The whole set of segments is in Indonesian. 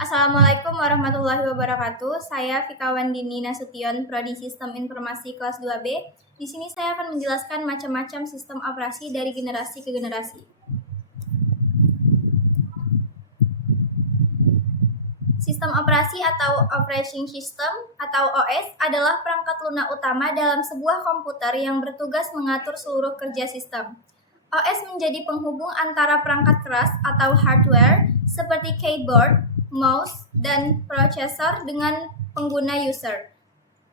Assalamualaikum warahmatullahi wabarakatuh. Saya Vika Wandini Nasution, Prodi Sistem Informasi kelas 2B. Di sini saya akan menjelaskan macam-macam sistem operasi dari generasi ke generasi. Sistem operasi atau Operating System atau OS adalah perangkat lunak utama dalam sebuah komputer yang bertugas mengatur seluruh kerja sistem. OS menjadi penghubung antara perangkat keras atau hardware seperti keyboard, mouse, dan prosesor dengan pengguna user.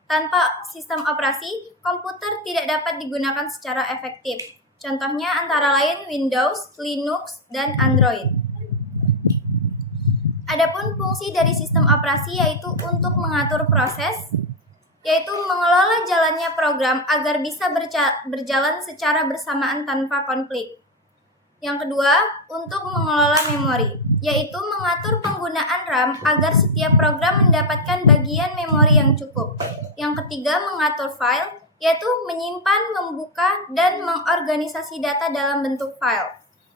Tanpa sistem operasi, komputer tidak dapat digunakan secara efektif. Contohnya antara lain Windows, Linux, dan Android. Adapun fungsi dari sistem operasi yaitu untuk mengatur proses, yaitu mengelola jalannya program agar bisa berjalan secara bersamaan tanpa konflik. Yang kedua, untuk mengelola memori, yaitu mengatur penggunaan RAM agar setiap program mendapatkan bagian memori yang cukup. Yang ketiga, mengatur file, yaitu menyimpan, membuka, dan mengorganisasi data dalam bentuk file.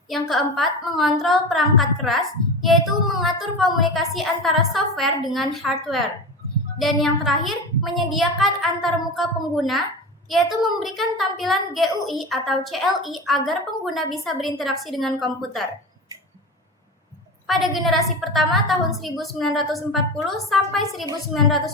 Yang keempat, mengontrol perangkat keras, yaitu mengatur komunikasi antara software dengan hardware. Dan yang terakhir, menyediakan antarmuka pengguna, yaitu memberikan tampilan GUI atau CLI agar pengguna bisa berinteraksi dengan komputer. Pada generasi pertama tahun 1940 sampai 1950,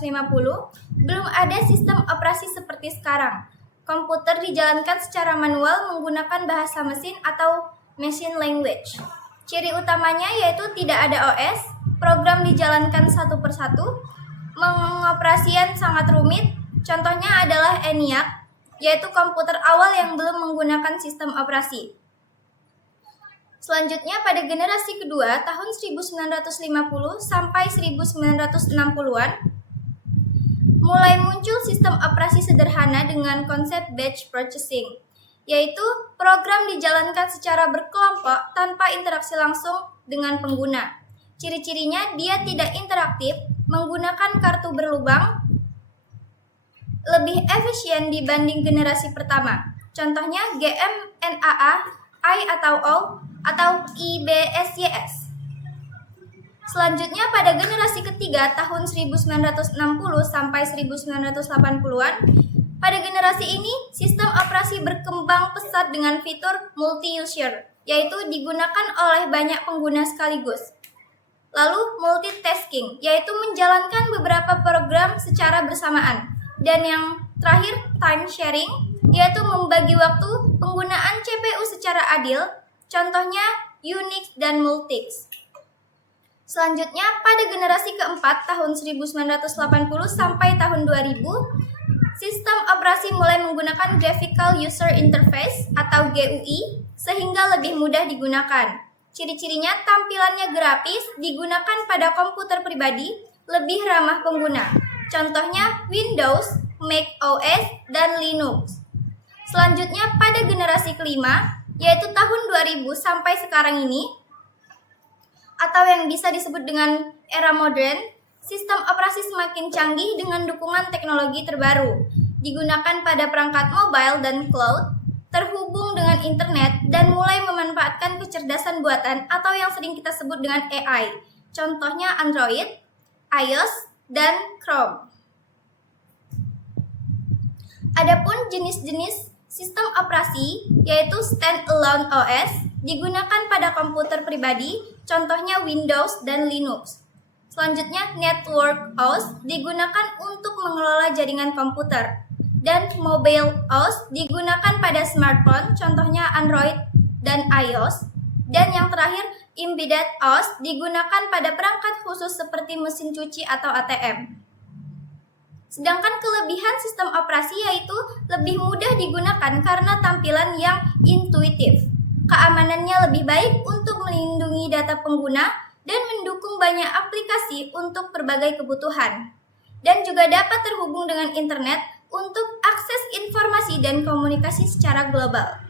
belum ada sistem operasi seperti sekarang. Komputer dijalankan secara manual menggunakan bahasa mesin atau machine language. Ciri utamanya yaitu tidak ada OS, program dijalankan satu persatu, pengoperasian sangat rumit. Contohnya adalah ENIAC, yaitu komputer awal yang belum menggunakan sistem operasi. Selanjutnya pada generasi kedua tahun 1950 sampai 1960-an mulai muncul sistem operasi sederhana dengan konsep batch purchasing, yaitu program dijalankan secara berkelompok tanpa interaksi langsung dengan pengguna. Ciri-cirinya dia tidak interaktif, menggunakan kartu berlubang, lebih efisien dibanding generasi pertama. Contohnya GMNAA, I atau O, atau IBSYS. Selanjutnya pada generasi ketiga tahun 1960 sampai 1980-an, pada generasi ini sistem operasi berkembang pesat dengan fitur multi-user, yaitu digunakan oleh banyak pengguna sekaligus. Lalu multitasking, yaitu menjalankan beberapa program secara bersamaan. Dan yang terakhir time sharing, yaitu membagi waktu penggunaan CPU secara adil, contohnya Unix dan Multics. Selanjutnya pada generasi keempat tahun 1980 sampai tahun 2000, sistem operasi mulai menggunakan Graphical User Interface atau GUI sehingga lebih mudah digunakan. Ciri-cirinya tampilannya grafis, digunakan pada komputer pribadi, lebih ramah pengguna. Contohnya Windows, Mac OS, dan Linux. Selanjutnya pada generasi kelima, yaitu tahun 2000 sampai sekarang ini, atau yang bisa disebut dengan era modern, sistem operasi semakin canggih dengan dukungan teknologi terbaru. Digunakan pada perangkat mobile dan cloud, terhubung dengan internet, dan mulai memanfaatkan kecerdasan buatan atau yang sering kita sebut dengan AI. Contohnya Android, iOS, dan Chrome. Adapun jenis-jenis sistem operasi yaitu standalone OS, digunakan pada komputer pribadi, contohnya Windows dan Linux. Selanjutnya, Network OS digunakan untuk mengelola jaringan komputer. Dan Mobile OS digunakan pada smartphone, contohnya Android dan iOS. Dan yang terakhir, Embedded OS digunakan pada perangkat khusus seperti mesin cuci atau ATM. Sedangkan kelebihan sistem operasi yaitu lebih mudah digunakan karena tampilan yang intuitif. Keamanannya lebih baik untuk melindungi data pengguna dan mendukung banyak aplikasi untuk berbagai kebutuhan. Dan juga dapat terhubung dengan internet untuk akses informasi dan komunikasi secara global.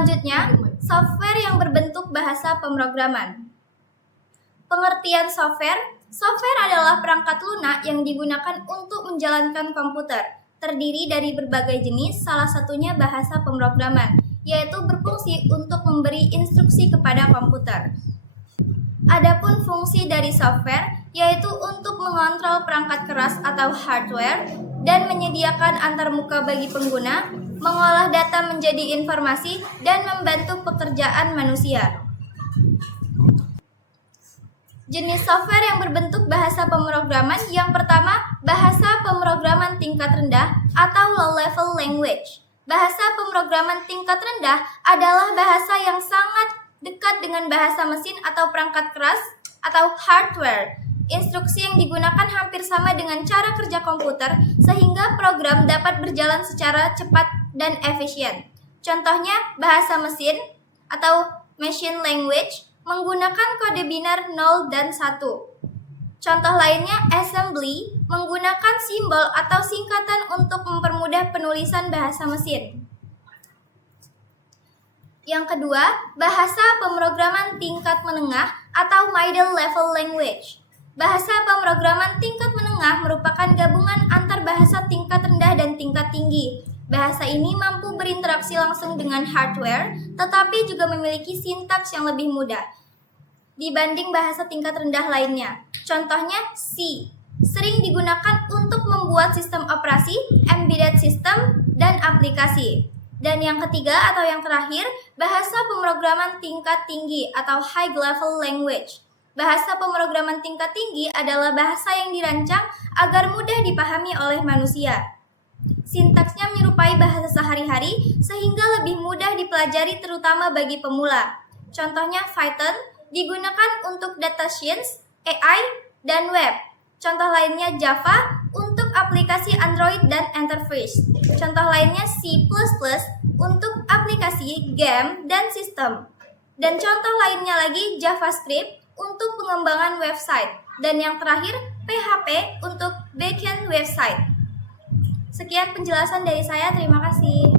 Selanjutnya, software yang berbentuk bahasa pemrograman. Pengertian software. Software adalah perangkat lunak yang digunakan untuk menjalankan komputer, terdiri dari berbagai jenis, salah satunya bahasa pemrograman, yaitu berfungsi untuk memberi instruksi kepada komputer. Adapun fungsi dari software, yaitu untuk mengontrol perangkat keras atau hardware, dan menyediakan antarmuka bagi pengguna, mengolah data menjadi informasi, dan membantu pekerjaan manusia. Jenis software yang berbentuk bahasa pemrograman. Yang pertama, bahasa pemrograman tingkat rendah atau low-level language. Bahasa pemrograman tingkat rendah adalah bahasa yang sangat dekat dengan bahasa mesin atau perangkat keras atau hardware. Instruksi yang digunakan hampir sama dengan cara kerja komputer sehingga program dapat berjalan secara cepat dan efisien. Contohnya, bahasa mesin atau machine language menggunakan kode biner 0 dan 1. Contoh lainnya, assembly menggunakan simbol atau singkatan untuk mempermudah penulisan bahasa mesin. Yang kedua, bahasa pemrograman tingkat menengah atau middle level language. Bahasa pemrograman tingkat menengah merupakan gabungan antar bahasa tingkat rendah dan tingkat tinggi. Bahasa ini mampu berinteraksi langsung dengan hardware, tetapi juga memiliki sintaks yang lebih mudah dibanding bahasa tingkat rendah lainnya. Contohnya, C sering digunakan untuk membuat sistem operasi, embedded system, dan aplikasi. Dan yang ketiga atau yang terakhir, bahasa pemrograman tingkat tinggi atau high level language. Bahasa pemrograman tingkat tinggi adalah bahasa yang dirancang agar mudah dipahami oleh manusia. Sintaksnya menyerupai bahasa sehari-hari sehingga lebih mudah dipelajari terutama bagi pemula. Contohnya Python digunakan untuk data science, AI, dan web. Contoh lainnya Java untuk aplikasi Android dan Enterprise. Contoh lainnya C++ untuk aplikasi game dan sistem. Dan contoh lainnya lagi JavaScript untuk pengembangan website. Dan yang terakhir PHP untuk backend website. Sekian penjelasan dari saya, terima kasih.